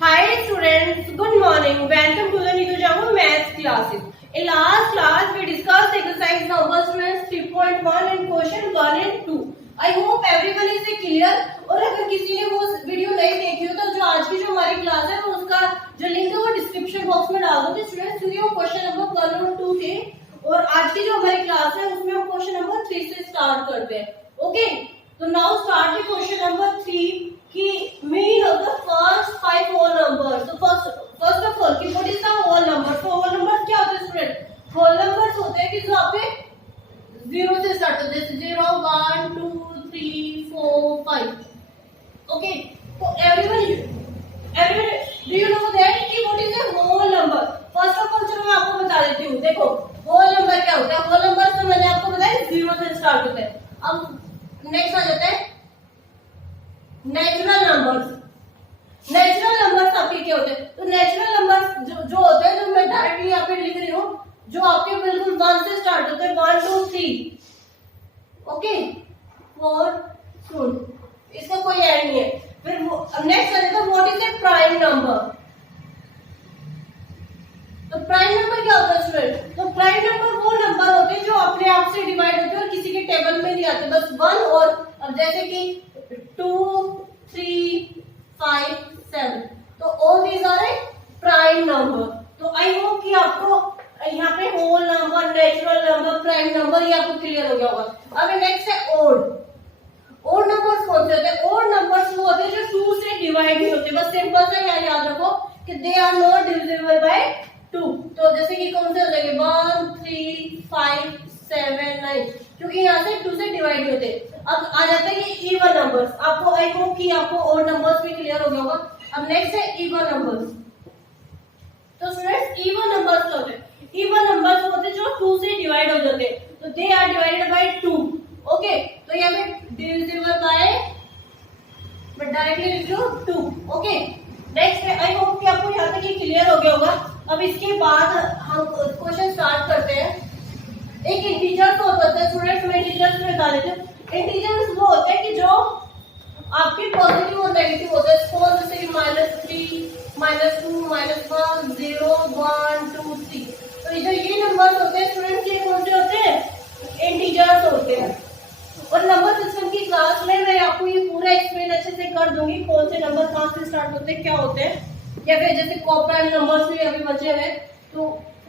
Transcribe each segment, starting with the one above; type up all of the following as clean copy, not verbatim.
Hi students, good morning. Welcome to the Nitujamu maths classes. In last class we discussed exercise number students 3.1 and question 1 and 2. I hope everyone is clear. और अगर किसी ने वो video नहीं देखी हो तो जो आज की जो हमारी क्लास है उसका जो लिंक है वो डिस्क्रिप्शन बॉक्स में डाल दो स्टूडेंट्स, क्योंकि वो क्वेश्चन नंबर 1 और 2 थे और आज की जो हमारी क्लास है उसमें हम क्वेश्चन नंबर 3 से स्टार्ट करते हैं. ओके, तो now start with question number 3 की mean of the first 5 whole numbers. So first of all कि what is the whole number? So whole numbers क्या होते हैं स्टूडेंट? whole numbers होते हैं कि जो आपके 0 से स्टार्ट होते हैं, जैसे 0 1 2 3 4 5. ओके, तो everyone do you know that कि what is the whole number? first of all चलो मैं आपको बता देती हूँ. देखो whole number क्या होता है? whole numbers तो मैंने आपको बताया 0 से स्टार्ट होते हैं. अब नेक्स्ट आ जाता है नेचुरल नंबर्स. नेचुरल नंबर्स आपके क्या होते हैं? तो नेचुरल नंबर्स जो होते हैं, जो मैं डायरेक्टली यहाँ पे लिख रही हूँ, जो आपके बिल्कुल 1 से स्टार्ट होते हैं, 1 2 3 ओके 4 2, इसका कोई एंड नहीं है. फिर नेक्स्ट आ जाता है what is a prime number. तो प्राइम नंबर क्या होता है स्टूडेंट? तो प्राइम नंबर वो नंबर होते हैं जो अपने आप से डिवाइड होते हैं और किसी के टेबल में नहीं आते, बस 1 और अब जैसे कि 2 3 5 7, तो all these are a prime number. तो आई होप कि आपको यहाँ पे whole number, natural number, prime number ये आपको क्लियर हो गया होगा. अब नेक्स्ट है ओड. ओड नंबर्स कौन से होते हैं? ओड नंबर्स वो होते हैं जो 2 से डिवाइड नहीं होते. बस सिंपल सा यहाँ याद रखो कि they are not divisible by 2. तो जैसे कि कौन से हो जाएंगे 1 3 5 7 9, क्योंकि यहाँ से 2 से डिवाइड नहीं होते. अब आ जाता है ये इवन नंबर्स. आपको आई होप कि आपको ऑड नंबर्स भी क्लियर हो गया होगा. अब नेक्स्ट है इवन नंबर्स. तो स्टूडेंट्स इवन नंबर्स क्या होते हैं? इवन नंबर्स होते हैं जो 2 से डिवाइड हो जाते हैं, तो they are divided by 2. Okay, तो यहाँ पे डिविजिबल बाय मैं डायरेक्टली लिख रही हूँ 2. ओके, नेक्स्ट है आई होप कि आपको यहाँ तक ये क्लियर हो गया होगा. अब इसके बाद हम क्वेश्चन स्टार्ट करते हैं. एक इंटीजर्स होता है स्टूडेंट्स, मैं इंटीजर्स में बता देती हूँ. इंटीजर्स वो होते हैं कि जो आपके पॉजिटिव और नेगेटिव होते हैं. सपोज जैसे कि -3 -2 -1 0 1 2 3. तो ये नंबर्स होते हैं स्टूडेंट्स, ये कौन से होते हैं? इंटीजर्स होते हैं. और नंबर सिस्टम की क्लास में मैं आपको ये पूरा एक्सप्लेन अच्छे से कर दूंगी, कौन से नंबर कहाँ से स्टार्ट होते हैं, क्या होते हैं, या फिर जैसे कॉम्प्लेक्स नंबर्स भी अभी बचे हुए तो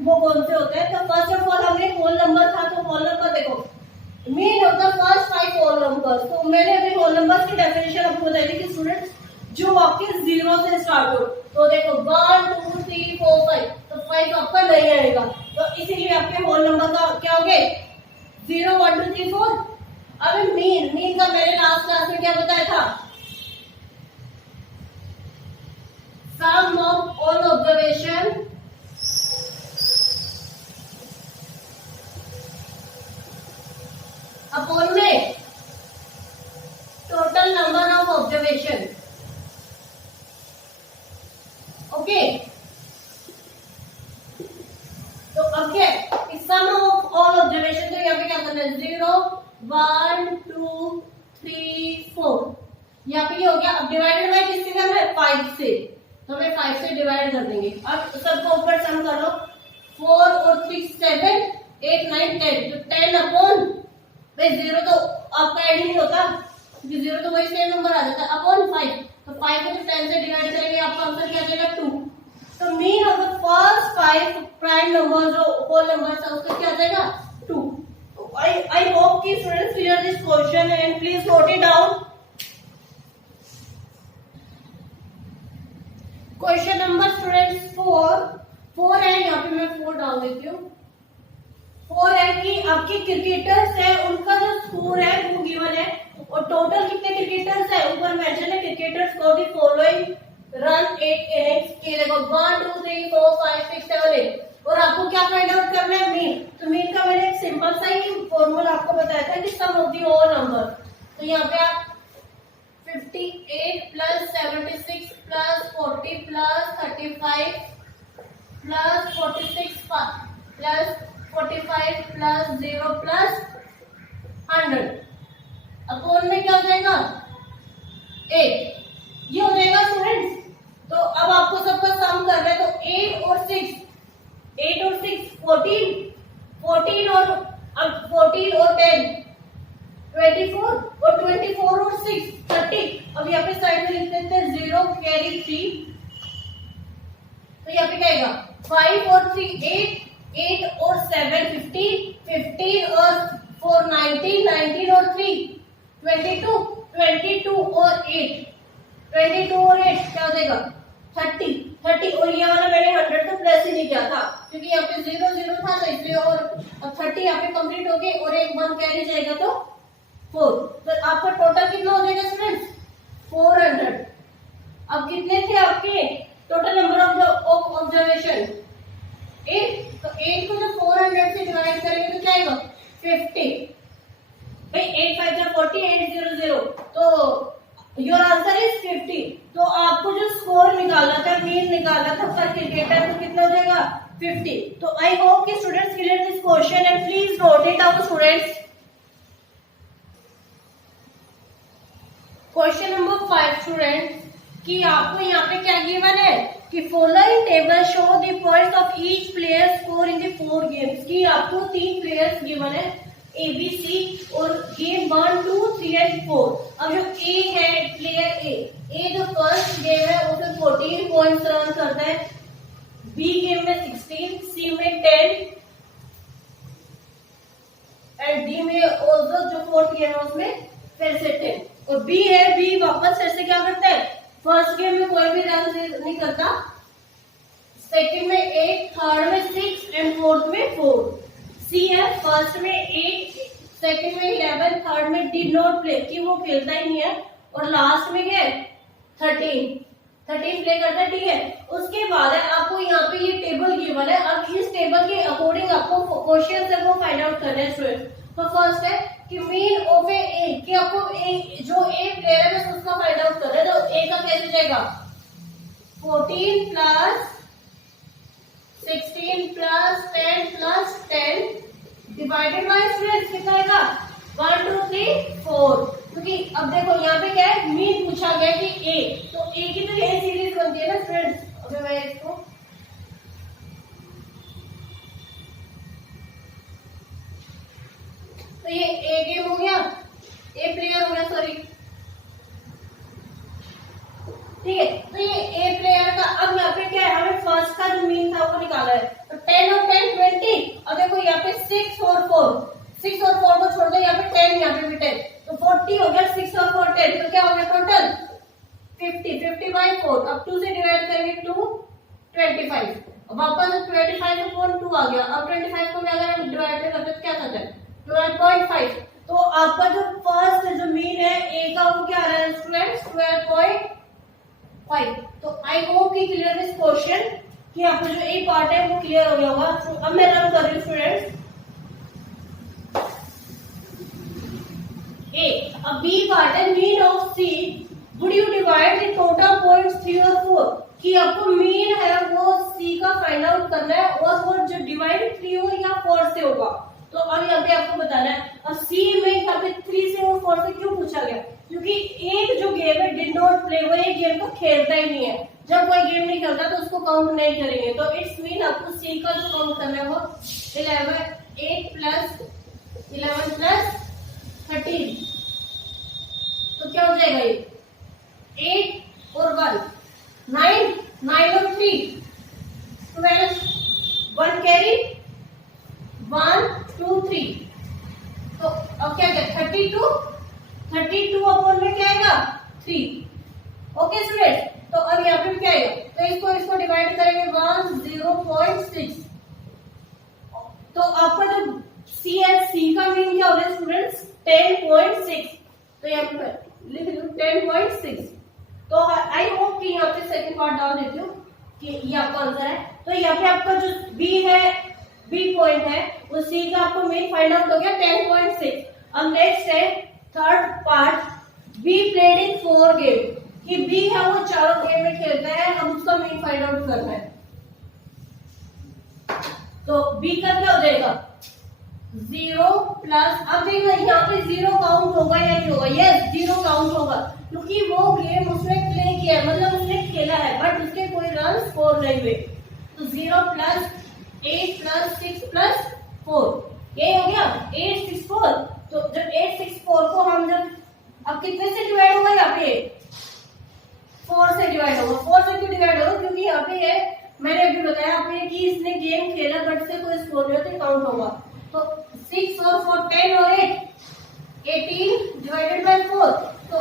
वो कौन से होते हैं. तो फर्स्ट ऑफ ऑल हमने होल नंबर था, तो होल नंबर देखो mean of the first 5 whole numbers. तो मैंने अभी होल नंबर्स की डेफिनेशन आपको बताई थी कि स्टूडेंट्स जो आपके 0 से स्टार्ट हो, तो देखो 1 2 3 4 5, तो 5 आपका नहीं आएगा, तो इसीलिए आपके होल नंबर का क्या हो गए 0 1 2 3 4. अब मीन का मैंने लास्ट क्लास में क्या बताया था? सम ऑफ ऑल ऑब्जर्वेशन अपॉन में total number of observation. Okay, तो अब क्या सम ऑफ ऑल ऑब्जर्वेशन, तो यहाँ पे क्या करना है 0 1 2 3 4, यहाँ पे ये हो गया. अब डिवाइडेड बाय किससे करना है? 5 से, तो हमें 5 से डिवाइड कर देंगे. अब सबको ऊपर सम कर लो. 4 और 6 7 8 9 10, तो 10 अपॉन भाई 0 तो आपका ऐड ही नहीं होता, क्योंकि 0 तो वही सेम नंबर आ जाता है अपॉन 5. तो 5 को 10 से डिवाइड करेंगे, आपका आंसर क्या आ जाएगा 2. तो mean of the first 5 prime number जो होल नंबर था उसका क्या आ जाएगा 2. I hope कि students clear this question and please note it down. Question number students 4 है, यहाँ पे मैं 4 डाल देती हूँ. 4 है कि आपके क्रिकेटर्स है उनका जो स्कोर है वो गिवन है और टोटल कितने क्रिकेटर्स है ऊपर मेंशन है. क्रिकेटर्स को दी फॉलोइंग रन 8 इनिंग्स के, देखो 1 2 3 4 5 6 7 8, और आपको क्या फाइंड आउट करना है? मीन. तो मीन का मैंने एक सिंपल सा ही फॉर्मूला आपको बताया था कि सम ऑफ द होल नंबर. तो यहाँ पे आप 58 plus 76 plus 40 plus 35 plus 46 plus 45 plus 0 plus 100 upon में क्या हो जाएगा 8. ये हो जाएगा स्टूडेंट्स. तो अब आप 14 14 और अब 14 और 10 24 और 24 और 6 30। अब यहाँ पे साइड में लिख देते हैं 0 कैरी 3, तो यहाँ पे क्या आएगा 5 और 3 8, 8 और 7 15, 15 और 4 19, 19 और 3 22, 22 और 8, 22 और 8 क्या हो जाएगा 30, 30। और ये वाला मैंने 100 तो प्लस ही नहीं किया था क्योंकि यहाँ पे 0 0 था तो इसलिए, और 30 यहाँ पे कंप्लीट हो गई और एक 1 कैरी जाएगा तो 4। तो आपका टोटल कितना हो जाएगा स्टूडेंट्स 400। अब कितने थे आपके टोटल नंबर ऑफ ऑब्जर्वेशन 8, तो 8 को जब 400 से डिवाइड करेंगे तो क्या आएगा 50। भाई 8 5 जा 40, 8 0 0, तो योर आंसर इज 50। तो आपको जो स्कोर निकालना था, मीन निकालना था पर क्रिकेटर, तो कितना हो जाएगा 50। तो आई होप कि students clear this question and please note it down students. Question number 5 students, कि आपको यहाँ पे क्या गिवन है कि following table show the points of each player score in the 4 games. की आपको 3 प्लेयर्स गिवन है ABC और गेम 1 2 3 एंड 4। अब जो A है प्लेयर A जो फर्स्ट गेम है उसमें 14 पॉइंट्स रन करता है, B गेम में 16, C में 10 एंड D में ऑल्सो जो फोर्थ गेम है उसमें फिर से 10। और B है, B वापस फिर से क्या करता है फर्स्ट गेम में कोई भी रन नहीं करता, सेकंड में 8, थर्ड में 6 एंड फोर्थ में 4। सी है फर्स्ट में 8, सेकंड में 11, थर्ड में डिड नॉट प्ले कि वो खेलता ही नहीं है, और लास्ट में क्या है 13 प्ले करता है। ठीक है, उसके बाद है आपको यहाँ पे ये टेबल गिवन है। अब इस टेबल के अकॉर्डिंग आपको क्वेश्चन है वो फाइंड आउट करना है स्टूडेंट। तो फर्स्ट है कि मीन ऑफ ए कि आपको जो ए प्लेयर है बस उसका फाइंड आउट करना है। तो ए का कैसे जाएगा 14 plus 16 plus 10 plus 10 divided by students कितना आएगा 1 2 3 4। क्योंकि अब देखो यहाँ पे क्या है मीन पूछा गया कि ए, तो ए की तो ये सीरीज बनती है ना स्टूडेंट्स। अभी मैं इसको तो ये ए गेम हो गया, ए प्लेयर हो गया सॉरी, ठीक है। तो ये ए प्लेयर का अब यहाँ पे क्या है हमें फर्स्ट का जो मीन था वो निकाला है। तो 10 और 10 20। अब देखो यहाँ पे 6 और 4 को छोड़ दो, यहाँ पे 10 यहाँ पे भी 10, तो 40 हो गया। 6 और 4 10, तो क्या हो गया टोटल 50 बाई 4। अब 2 से डिवाइड करेंगे 2 25, अब वापस 25 अपॉन 2 आ गया। अब 25 को भी अगर हम डिवाइड करते तो क्या करते हैं 12.5। तो आपका जो फर्स्ट जो मीन है ए का वो क्या आ रहा है स्टूडेंट्स 12.5। तो आई होप कि क्लियर दिस क्वेश्चन कि आपको जो ए पार्ट है वो क्लियर हो गया होगा। अब मैं रन कर रही हूँ स्टूडेंट्स ए। अब बी पार्ट है mean of C would you divide the total points 3 और 4। कि आपको मीन है वो सी का फाइंड आउट करना है और वो जो डिवाइड 3 हो या 4 से होगा। तो अब यहाँ पे आपको बताना है। अब सी में यहाँ पे 3 से और 4 से क्यों पूछा गया, क्योंकि एक जो गेम है डिड नॉट प्ले वो एक गेम को खेलता ही नहीं है। जब कोई गेम नहीं खेलता तो उसको काउंट नहीं करेंगे। तो इट्स मीन आपको सी का जो काउंट करना है वो 8 प्लस 11 प्लस 13। तो क्या हो जाएगा ये 8 और 1 9 और 3 12 1 कैरी 1 2 3। तो अब क्या क्या 32 अपॉन में क्या आएगा 3। ओके स्टूडेंट, तो अब यहाँ पे क्या आएगा तो इसको डिवाइड करेंगे 10.6। तो आपका जो सी है सी का मीन क्या हो रहा है स्टूडेंट्स 10.6। तो यहाँ पे लिख लूँ 10.6। तो आई होप कि यहाँ पे सेकंड पार्ट डाल देती हूँ कि ये आपका आंसर है। तो यहाँ पे आपका जो बी है बी पॉइंट है वो सी का आपको मेन फाइंड आउट हो गया 10.6। अब नेक्स्ट है third part be played in 4 game कि बी है वो 4 गेम में खेलता है, हम उसका मेन फाइंड आउट करना है। तो बी का क्या हो जाएगा 0 प्लस, अब देखो यहाँ पे 0 काउंट होगा या नहीं होगा, यस 0 काउंट होगा क्योंकि वो गेम उसने प्ले किया है, मतलब उसने खेला है बट उसके कोई रन स्कोर नहीं हुए। तो 0 प्लस 8 प्लस 6 प्लस 4, ये हो गया 864। तो जब 864 को हम जब अब कितने से डिवाइड होगा, यहाँ पे 4 से डिवाइड होगा। 4 से क्यों डिवाइड होगा, क्योंकि यहाँ पे ये मैंने अभी बताया आपने कि इसने गेम खेला बट से कोई स्कोर नहीं होता, काउंट होगा। तो 6 और 4 10 और 8 18 डिवाइडेड बाय 4, तो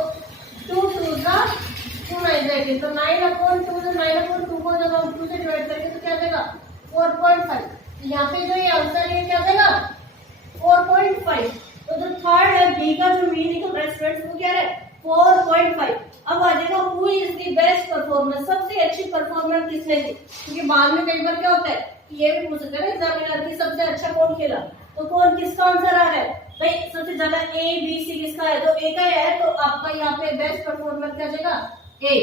2 2 जा 2 9 जा 18, तो 9/2, तो 9/2 को जब हम 2 से डिवाइड करेंगे तो क्या देगा 4.5। यहाँ पे जो ये आंसर है क्या देगा 4.5। तो जो थर्ड है बी का जो मीन निकल रहा है स्टूडेंट्स वो क्या है 4.5। अब आ जाएगा who is the best performer, सबसे अच्छी परफॉर्मेंस किसने दी, क्योंकि बाद में कई बार क्या होता है ये भी पूछ सकते हैं एग्जामिनर की सबसे अच्छा कौन खेला, तो कौन किसका आंसर आ रहा है भाई, सबसे ज्यादा ए बी सी किसका है, तो ए का है, तो आपका यहाँ पे बेस्ट परफॉर्मर क्या जाएगा ए।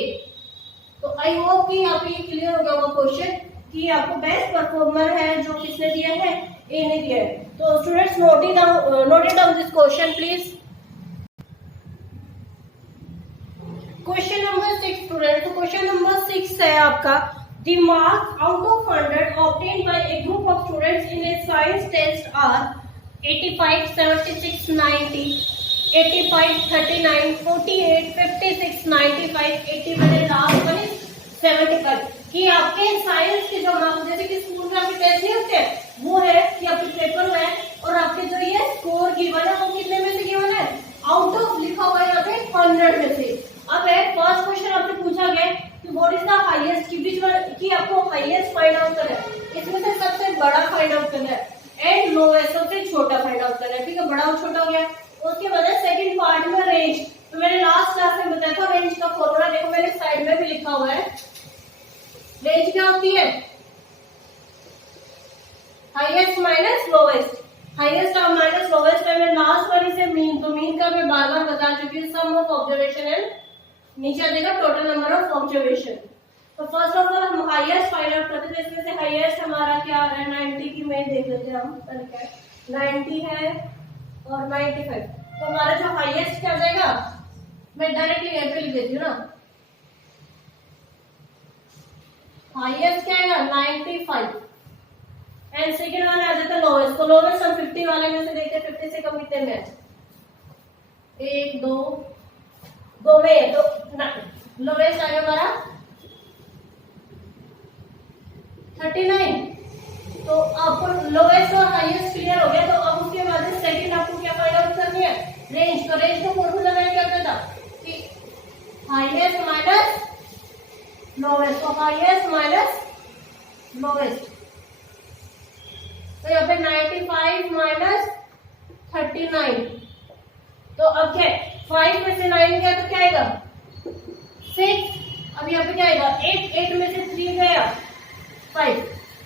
तो आई होप कि यहाँ पे ये क्लियर हो गया होगा क्वेश्चन कि आपको बेस्ट परफॉर्मर है जो किसने दिया है, ए ने दिया है। तो students note it down this question please. Question number 6 student, तो क्वेश्चन नंबर 6 है आपका the marks out of 100 obtained by a group of students in a science test are 85 76 90 85 39 48 56 95 80 मैंने लास्ट वन 75। कि आपके साइंस के जो मार्क्स जैसे कि स्कूल में आपके टेस्ट नहीं होते वो है कि आपके पेपर में और आपके जो ये स्कोर गिवन है वो कितने में से गिवन है, आउट ऑफ लिखा हुआ है यहाँ पे 100 में से। अब है फर्स्ट क्वेश्चन आपसे पूछा गया कि व्हाट इज द हाईएस्ट, की बीच में कि आपको हाईएस्ट फाइंड आउट करना है, इसमें से सबसे बड़ा फाइंड आउट करना है एंड लोएस्ट सबसे छोटा फाइंड आउट करना है। ठीक है, बड़ा और छोटा हो गया। उसके बाद सेकंड पार्ट में रेंज, तो मैंने लास्ट क्लास में बताया था रेंज का फॉर्मूला, देखो मैंने साइड में भी लिखा हुआ है। रेंज क्या होती है हाईएस्ट माइनस लोएस्ट, हाईएस्ट और माइनस लोएस्ट है। मैं लास्ट वाली से मीन, तो मीन का मैं बार बार बता चुकी हूँ, सम ऑफ ऑब्जर्वेशन एंड नीचे देगा टोटल नंबर ऑफ ऑब्जर्वेशन। तो फर्स्ट ऑफ ऑल हम हाईएस्ट फाइंड आउट करते थे, इसमें से हाईएस्ट हमारा क्या आ रहा है 90 की, मैं देख लेते हैं हम 90 है और 95, तो हमारा जो हाईएस्ट क्या जाएगा, मैं डायरेक्टली यहाँ पे लिख देती हूँ ना, हाईएस्ट क्या आएगा 95 एंड सेकंड वाला आ जाता है लोवेस्ट। तो लोवेस्ट हम 50 वाले में से देखते हैं 50 से कम कितने में है, 1 2 में है, तो लोवेस्ट आ गया हमारा 39। तो आपको लोवेस्ट और हाईएस्ट क्लियर हो गया। तो अब उसके बाद सेकंड आपको क्या फाइंड आउट करनी है, रेंज। तो रेंज का फॉर्मूला मैंने क्या कहता कि हाईएस्ट माइनस लोवेस्ट, तो हाईएस्ट माइनस लोवेस्ट। तो यहाँ पे 95 माइनस 39, तो अब क्या 5 में से 9 गया तो क्या आएगा 6। अब यहाँ पे क्या आएगा 8 में से 3 गया 5।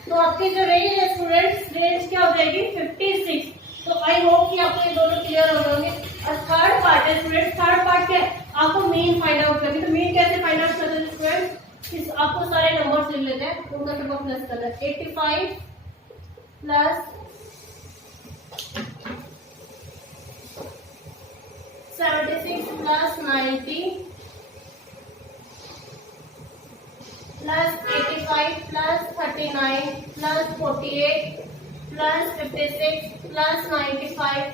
तो आपकी जो रेंज है स्टूडेंट्स, रेंज क्या हो जाएगी 56। तो आई होप कि आपको ये दोनों क्लियर हो होंगे। और थर्ड पार्ट है स्टूडेंट्स, थर्ड पार्ट क्या है, आपको मीन फाइंड आउट करनी। तो मीन कैसे फाइंड आउट करते हैं स्टूडेंट्स, आपको सारे नंबर्स लिख लेते हैं, उनका सबका प्लस करना है। 85 plus 76 plus 90 plus 85 plus 39 plus 48 plus 56 plus 95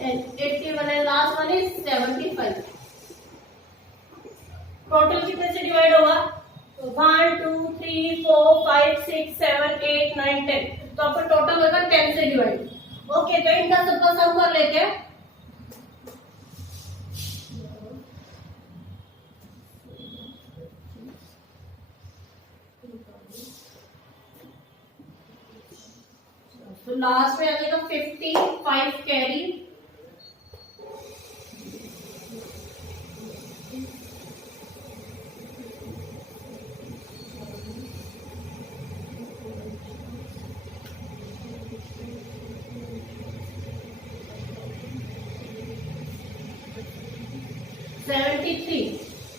and 81 है लास्ट वन इज 75। टोटल कितने से डिवाइड होगा, 1 2 3 4 5 6 7 8 9 10, तो आपका टोटल होगा 10 से डिवाइड। ओके, तो इनका सबका सम कर लेते हैं। तो लास्ट में आ जाएगा 55 कैरी,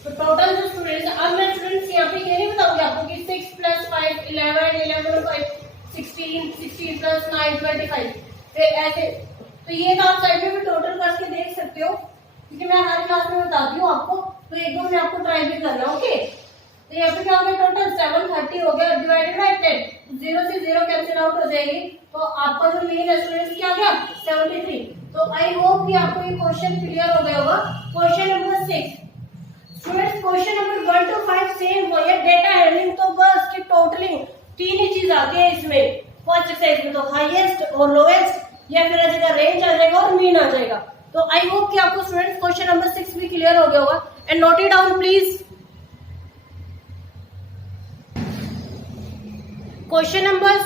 तो टोटल जो स्टूडेंट्स, अब मैं स्टूडेंट्स यहाँ पे ये नहीं बताऊंगी आपको कि 6 प्लस 5 11 11 5 16 16 प्लस 9 25, फिर ऐसे। तो ये तो आप साइड में भी टोटल करके देख सकते हो, क्योंकि मैं हर क्लास में बताती हूँ आपको, तो एक दो में आपको ट्राई भी करना। ओके, तो यहाँ पे क्या हो गया टोटल 730 हो गया डिवाइडेड बाय 10, 0 से 0 कैंसिल आउट हो जाएगी, तो आपका जो मीन है स्टूडेंट्स क्या आ गया 73। तो आई होप कि आपको ये क्वेश्चन क्लियर हो गया होगा। Question number 6 students, question number 1 to 5 same हो या डेटा हैंडलिंग, तो बस की टोटलिंग तीन ही चीज आती है इसमें फर्स्ट एक्सरसाइज में, तो हाईएस्ट और लोएस्ट या फिर आ जाएगा रेंज आ जाएगा और मीन आ जाएगा। तो आई होप कि आपको स्टूडेंट्स क्वेश्चन नंबर 6 भी क्लियर हो गया होगा and note it down please. Question number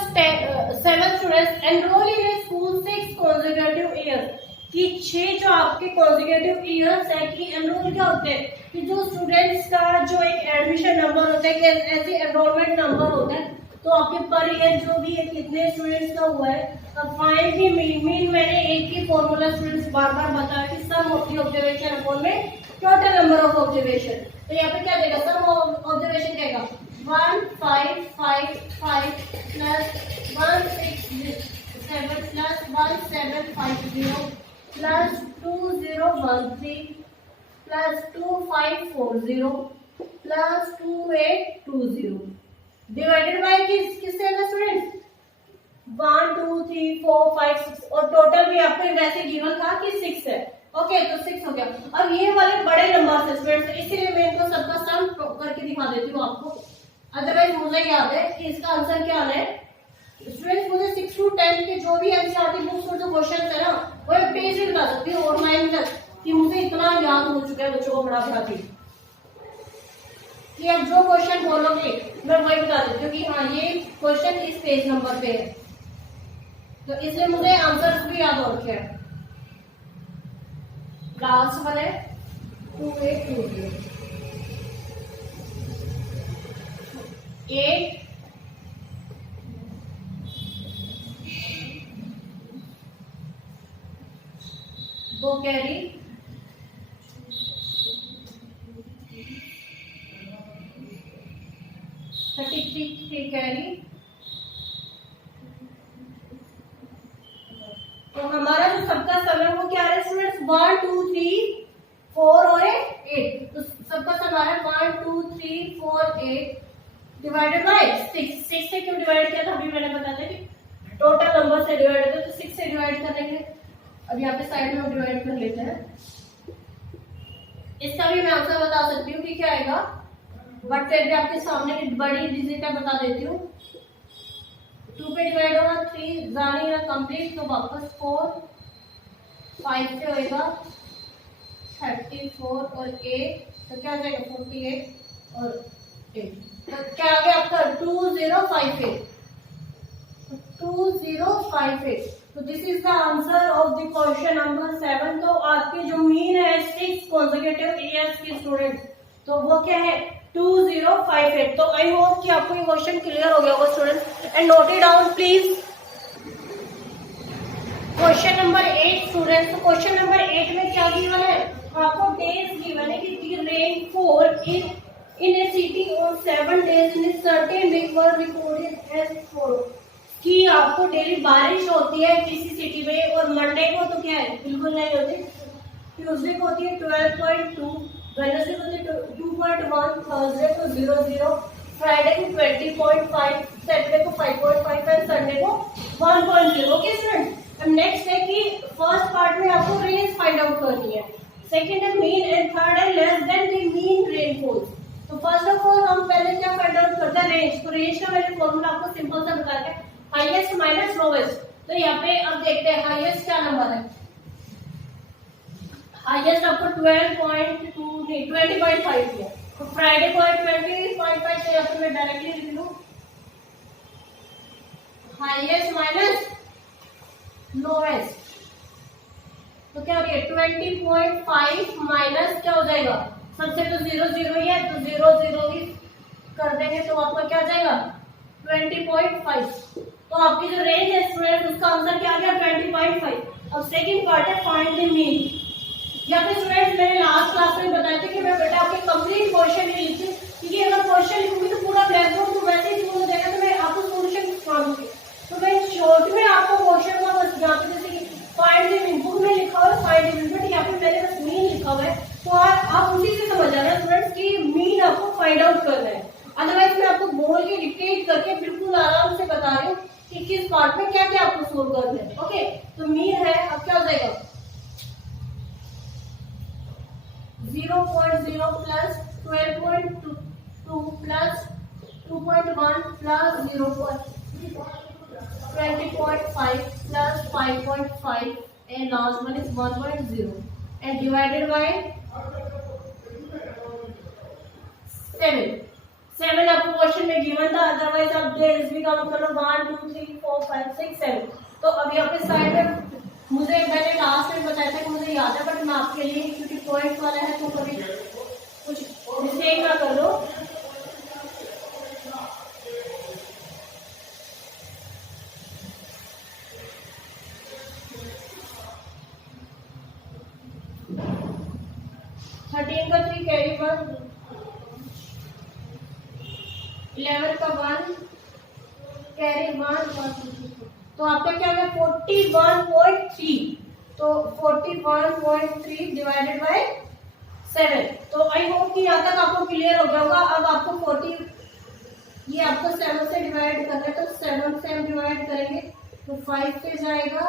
7 students, enrol in A school 6 consecutive years, कि 6 जो आपके consecutive years है कि एनरोल क्या होते हैं कि जो स्टूडेंट्स का जो एक एडमिशन नंबर होता है कि ऐसे एनरोलमेंट नंबर होता है, तो आपके पर ईयर जो भी है कितने स्टूडेंट्स का हुआ है। अब फाइंड द मीन, मैंने एक ही फॉर्मूला स्टूडेंट्स बार बार बताया कि सम ऑफ द ऑब्जर्वेशन अपॉन में टोटल नंबर ऑफ ऑब्जर्वेशन। तो यहाँ पे क्या देगा सम ऑब्जर्वेशन क्या आएगा 1555 plus 167 plus 1750 plus 2013 plus 2540 plus 2820 divided by किससे है स्टूडेंट्स 1 2 3 4 5 6 और टोटल भी आपको वैसे गिवन था कि 6 है। ओके तो 6 हो गया। अब ये वाले बड़े नंबर से स्टूडेंट्स, इसीलिए मैं इनको सबका सम करके दिखा देती हूँ आपको, अदरवाइज मुझे याद है कि इसका आंसर क्या आना है। स्टूडेंट्स मुझे 6 to 10 के जो भी एनसीईआरटी बुक्स और जो क्वेश्चन है ना वो पेज ही बता सकती हूँ और 9 तक, कि मुझे इतना याद हो चुका है बच्चों को पढ़ा पढ़ा के कि अब जो क्वेश्चन बोलोगे मैं वही बता देती हूँ कि हाँ ये क्वेश्चन इस पेज नंबर पे है, तो इसलिए मुझे आंसर्स भी याद हो रखे हैं। लास्ट वाला है 2820 8 2 कैरी 33 कैरी, तो हमारा जो सबका सम है वो क्या है स्टूडेंट्स 1 2 3 4 और 8, तो सबका सम आ रहा है 1 2 3 4 8 डिवाइडेड बाय 6 से क्यों डिवाइड किया था अभी मैंने बताया कि टोटल नंबर से डिवाइड होता है, तो 6 से डिवाइड करेंगे। अब यहाँ पे साइड में डिवाइड कर लेते हैं। इसका भी मैं आंसर बता सकती हूँ कि क्या आएगा, बट फिर भी आपके सामने की बड़ी डिजिट है बता देती हूँ। 2 पे डिवाइड होगा 3 जानी है कंप्लीट, तो वापस 4 5 से होएगा 34 और 8, तो क्या आ जाएगा 48 और 8, तो क्या आ गया आपका 2058 2058। तो this is the answer of the question number 7। तो आपके जो मीन है 6 consecutive years के स्टूडेंट, तो वो क्या है 2058। तो आई होप कि आपको ये क्वेश्चन क्लियर हो गया होगा students and note it down please. Question number 8 students, तो क्वेश्चन नंबर 8 में क्या गिवन है आपको डेज गिवन है कि the rainfall in a city on 7 days in a certain week were recorded as follows, कि आपको डेली बारिश होती है किसी सिटी में और मंडे को तो क्या है बिल्कुल नहीं होती, ट्यूसडे को होती है 12.2, वेडनेसडे को होती है 2.1, थर्सडे को 0.0, फ्राइडे को 20.5, सैटरडे को 5.5 एंड संडे को 1.0। ओके स्टूडेंट, अब नेक्स्ट है कि फर्स्ट पार्ट में आपको रेंज फाइंड आउट करनी है, सेकंड है मीन एंड थर्ड है less than the mean rainfall. तो फर्स्ट ऑफ ऑल हम पहले क्या फाइंड आउट करते हैं रेंज, तो रेंज का मैंने फॉर्मूला आपको सिंपल सा बता दिया हाईएस्ट माइनस लोवेस्ट। तो यहाँ पे अब देखते हैं हाईएस्ट क्या नंबर है, हाईएस्ट आपको 12.2 नहीं 20.5 है, तो फ्राइडे को है 20.5, तो यहाँ पे मैं डायरेक्टली लिख लूं हाईएस्ट माइनस लोवेस्ट, तो क्या हो गया 20.5 माइनस क्या हो जाएगा, सबसे तो 0 0 ही है तो 0 0 ही कर देंगे, तो आपका क्या जाएगा 20.5। तो आपकी जो रेंज है स्टूडेंट उसका आंसर क्या आ गया 20.5। अब सेकंड पार्ट है फाइंड द मीन। या फिर स्टूडेंट मैंने लास्ट क्लास में बताया था कि मैं बेटा आपके कंप्लीट क्वेश्चन नहीं लिखती, क्योंकि अगर क्वेश्चन लिखूंगी तो पूरा ब्लैकबोर्ड तो वैसे ही हो जाएगा, तो मैं आपको सोल्यूशन मांगूंगी, तो मैं शॉर्ट में आपको क्वेश्चन का बस यहाँ पे जैसे कि फाइंड द मीन बुक में लिखा हुआ है फाइंड द मीन, बट यहाँ पे मैंने बस मीन लिखा हुआ है, तो आप उसी से समझ आ रहे हैं स्टूडेंट्स की मीन आपको फाइंड आउट करना है। 0.0 plus 12.2 plus 2.1 plus 20.5 plus 5.5 and last one is 1.0 and divided by 7. 7 आपको क्वेश्चन में गिवन था, अदरवाइज आप डेज भी काउंट कर लो 1 2 3 4 5 6 7। तो अब यहाँ पे साइड में मुझे मैंने लास्ट में बताया था कि मुझे याद है, बट मैं आपके लिए क्योंकि पॉइंट वाला है तो कभी कुछ मिस्टेक ना कर लो। थर्टीन का 3 कैरी 1, 11 का 1 कैरी 1, तो आपका क्या होगा 41.3। तो 41.3 डिवाइडेड बाय 7। तो आई होप कि यहाँ तक आपको क्लियर हो गया होगा। अब आपको 40 ये आपको 7 से डिवाइड करना है, तो 7 से हम डिवाइड करेंगे तो 5 पे जाएगा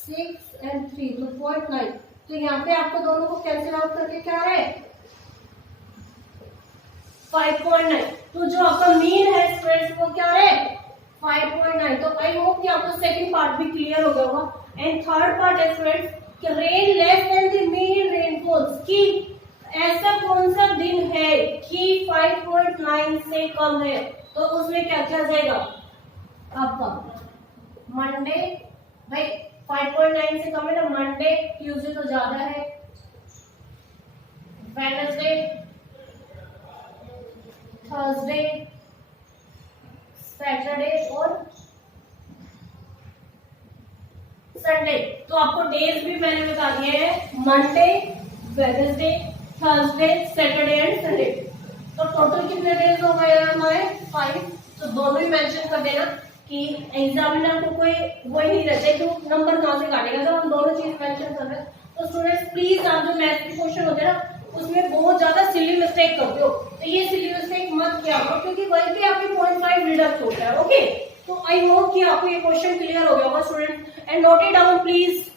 6 and 3 तो 0.9। तो यहाँ पे आपको दोनों को कैंसिल आउट करके क्या आ रहा है 5.9। तो जो आपका मीन है स्टूडेंट्स वो क्या है 5.9। तो आई होप कि आपको सेकंड पार्ट भी क्लियर हो गया होगा। एंड थर्ड पार्ट है स्टूडेंट्स कि rain less than the mean rainfalls, कि ऐसा कौन सा दिन है कि 5.9 से कम है। तो उसमें क्या क्या जाएगा आपका मंडे, भाई 5.9 से कम है ना, मंडे ट्यूसडे तो ज्यादा है, वेडनेसडे, थर्सडे, सैटरडे और संडे। तो आपको डेज भी मैंने बता दिए हैं, Monday, Wednesday, Thursday, Saturday and Sunday. तो टोटल कितने डेज हो गए हमारे 5। तो दोनों ही मेंशन कर देना कि एग्जामिनर को कोई वही नहीं रहता कि नंबर कहाँ से काटेगा, जब हम दोनों चीज मेंशन कर रहे हैं। तो स्टूडेंट्स प्लीज आप जो मैथ के क्वेश्चन होते हैं ना उसमें बहुत ज्यादा सिली मिस्टेक करते हो, तो ये सिली मिस्टेक मत किया करो क्योंकि वहीं पे आपके 0.5 रिडक्ट होता है। ओके, तो आई होप कि आपको ये क्वेश्चन क्लियर हो गया होगा student, and note it down please.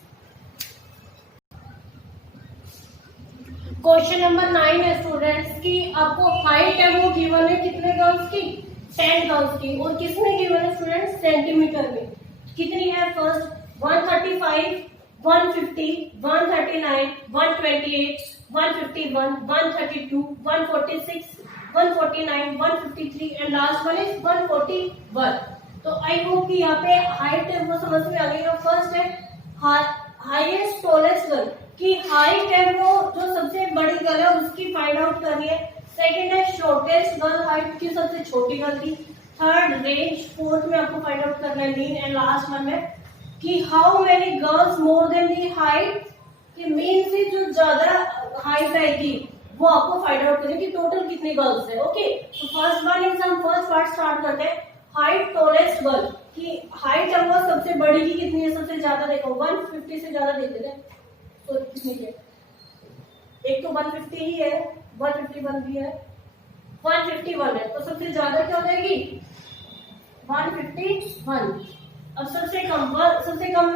Question number 9 है स्टूडेंट्स की आपको हाइट है वो गिवन है कितने गर्ल्स की 10 गर्ल्स की, और किसमें गिवन है स्टूडेंट्स सेंटीमीटर में कितनी है। First 135, 150, 139, 128, 151, 132, 146, 149, 153 and last one is 141। तो आई होप कि यहाँ पे हाइट है वो समझ में आ गई। फर्स्ट है हाईएस्ट टॉलेस्ट गर्ल, की हाइट है वो जो सबसे बड़ी गर्ल है उसकी फाइंड आउट करनी है। सेकंड है शॉर्टेस्ट गर्ल, हाइट की सबसे छोटी गर्ल थी। थर्ड रेंज, फोर्थ में आपको फाइंड आउट करना है मीन, एंड लास्ट वन में कि how many girls more than the height, कि मीन से जो ज्यादा हाइट आएगी वो आपको फाइंड आउट करनी है कि टोटल कितनी गर्ल्स है। ओके, तो फर्स्ट वन इज हम फर्स्ट पार्ट स्टार्ट करते हैं। हाइट टॉलेस्ट गर्ल की हाइट है वो सबसे बड़ी की कितनी है, सबसे ज्यादा देखो 150 से ज्यादा देते थे तो कितनी है, एक तो 150 ही है, 151 भी है, 151 है, तो सबसे ज्यादा क्या हो जाएगी 151। अब सबसे कम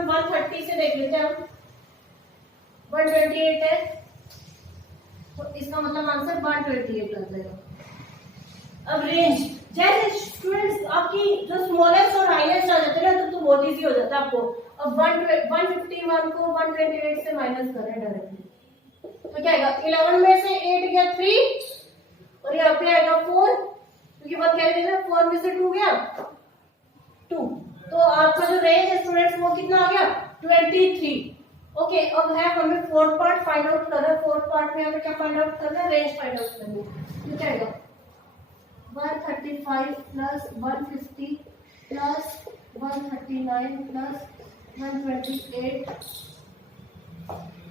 130 से देख लेते हैं हम, 128 है, तो इसका मतलब आंसर 128 आ जाएगा। अब रेंज, जैसे स्टूडेंट्स आपकी जो स्मॉलेस्ट और हाईएस्ट आ जाते हैं ना तो बहुत इजी हो जाता है आपको। अब 151 को 128 से माइनस करें डायरेक्टली, तो क्या आएगा 11 में से 8 गया 3 और यहाँ पे आएगा 4 क्योंकि 1 कैरी है, 4 में से 2 गया 2। तो आपका जो रेंज है स्टूडेंट्स वो कितना आ गया 23। ओके, अब है हमें फोर्थ पार्ट फाइंड आउट करना है। फोर्थ पार्ट में हमें क्या फाइंड आउट करना है, रेंज फाइंड आउट करनी है। तो क्या आएगा 135 plus 150 plus 139 plus 128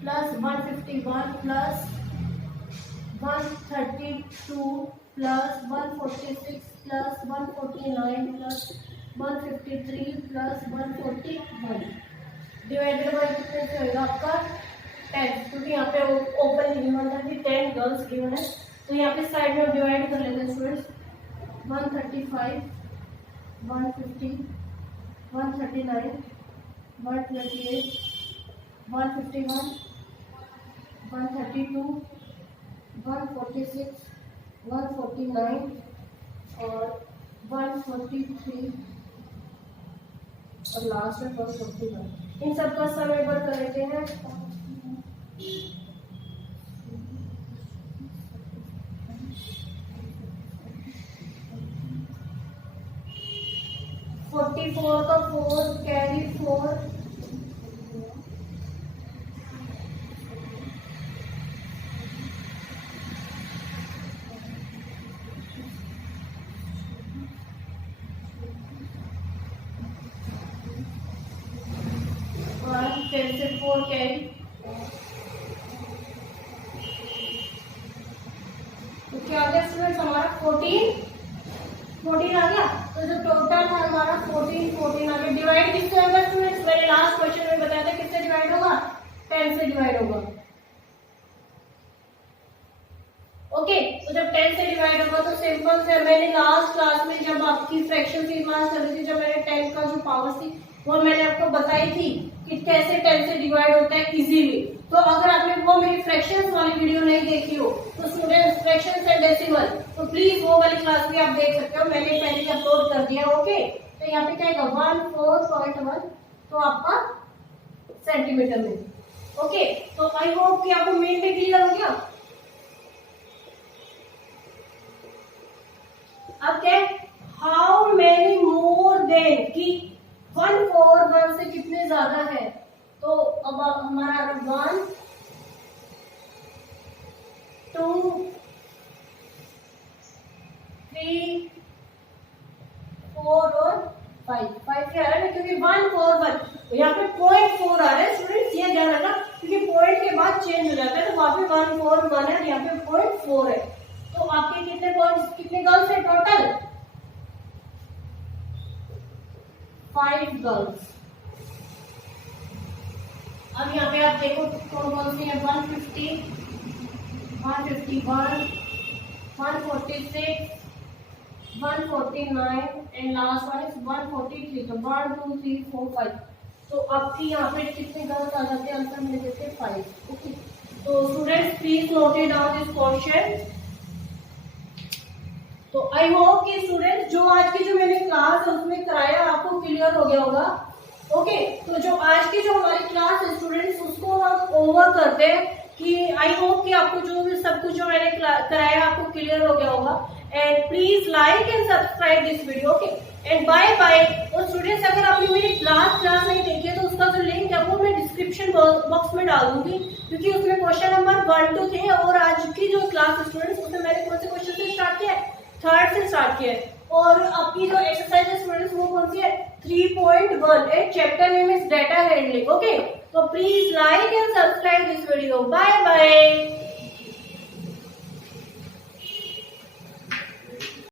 plus 151 plus 132 plus 146 plus 149 plus 153 plus 141 divided by कितने से होगा आपका 10, क्योंकि यहाँ पे ओपन गिवन था कि 10 गर्ल्स गिवन है। तो यहाँ पे साइड में डिवाइड कर लेते हैं स्टूडेंट्स 135, 150, 139, 128, 151, 132, 146, 149 और 143 और लास्ट में 141। इन सब का सम एक बार कर लेते हैं। 44 का 4 कैरी 4, 1 फिर से 4 कैरी, तो क्या आ गया स्टूडेंट्स हमारा 14 आ गया। तो जो टोटल है हमारा 14 आ गया। डिवाइड किससे होगा स्टूडेंट्स? मैंने लास्ट क्वेश्चन में बताया था किससे डिवाइड होगा? 10 से डिवाइड होगा। ओके, तो जब 10 से डिवाइड होगा तो सिंपल से मैंने लास्ट क्लास में जब आपकी फ्रैक्शन की क्लास चल रही थी, जब मैंने 10 का जो पावर थी वो मैंने आपको बताई थी कि कैसे 10 से डिवाइड होता है इजीली। तो अगर आपने वो मेरी फ्रैक्शंस वाली वीडियो नहीं देखी हो तो स्टूडेंट्स फ्रैक्शंस एंड डेसिमल, तो प्लीज वो वाली क्लास भी आप देख सकते हो, मैंने पहले ही अपलोड कर दिया। ओके, तो यहाँ पे क्या आएगा 14.1, तो आपका सेंटीमीटर में। ओके, तो आई होप कि आपको मेन में क्लियर हो गया। अब क्या, हाउ मेनी मोर देन कि 141 से कितने ज्यादा है, तो अब हमारा 1 2 3 4 और 5 क्या आ रहा है क्योंकि 141 यहाँ पे 0.4 आ रहा है स्टूडेंट्स, ये ध्यान रखना क्योंकि पॉइंट के बाद चेंज हो जाता है। तो वहां पे 141 है, यहाँ पे 0.4 है। तो आपके कितने पॉइंट्स, कितने गर्ल्स है टोटल? 5 गर्ल्स। अब यहाँ पे आप देखो कौन कौन सी है, 150, 151, 146, 149 एंड लास्ट वन इज 143। तो 1 2 3 4 5। तो आपकी यहाँ पे कितने गर्ल्स आ जाते हैं? आंसर मिल जाते 5। ओके, तो students please note it down this question. तो आई होप कि स्टूडेंट्स जो आज की जो मैंने क्लास उसमें कराया आपको क्लियर हो गया होगा। ओके, तो जो आज की जो हमारी क्लास है स्टूडेंट्स उसको हम ओवर करते हैं कि आई होप कि आपको जो भी सब कुछ जो मैंने कराया आपको क्लियर हो गया होगा। And please like and subscribe this video. Okay, and bye bye. और स्टूडेंट्स अगर आपने मेरी लास्ट क्लास नहीं देखी है तो उसका जो लिंक है वो मैं डिस्क्रिप्शन बॉक्स में डाल दूंगी, क्योंकि उसमें क्वेश्चन नंबर 1 2 थे और आज की जो क्लास स्टूडेंट्स उसमें मैंने कौन से क्वेश्चन से स्टार्ट किया है? 3rd से स्टार्ट किया है। और आपकी जो एक्सरसाइज है स्टूडेंट्स वो कौन सी है? 3.1 and chapter name is data handling. Okay, तो please like and subscribe this video. Bye bye.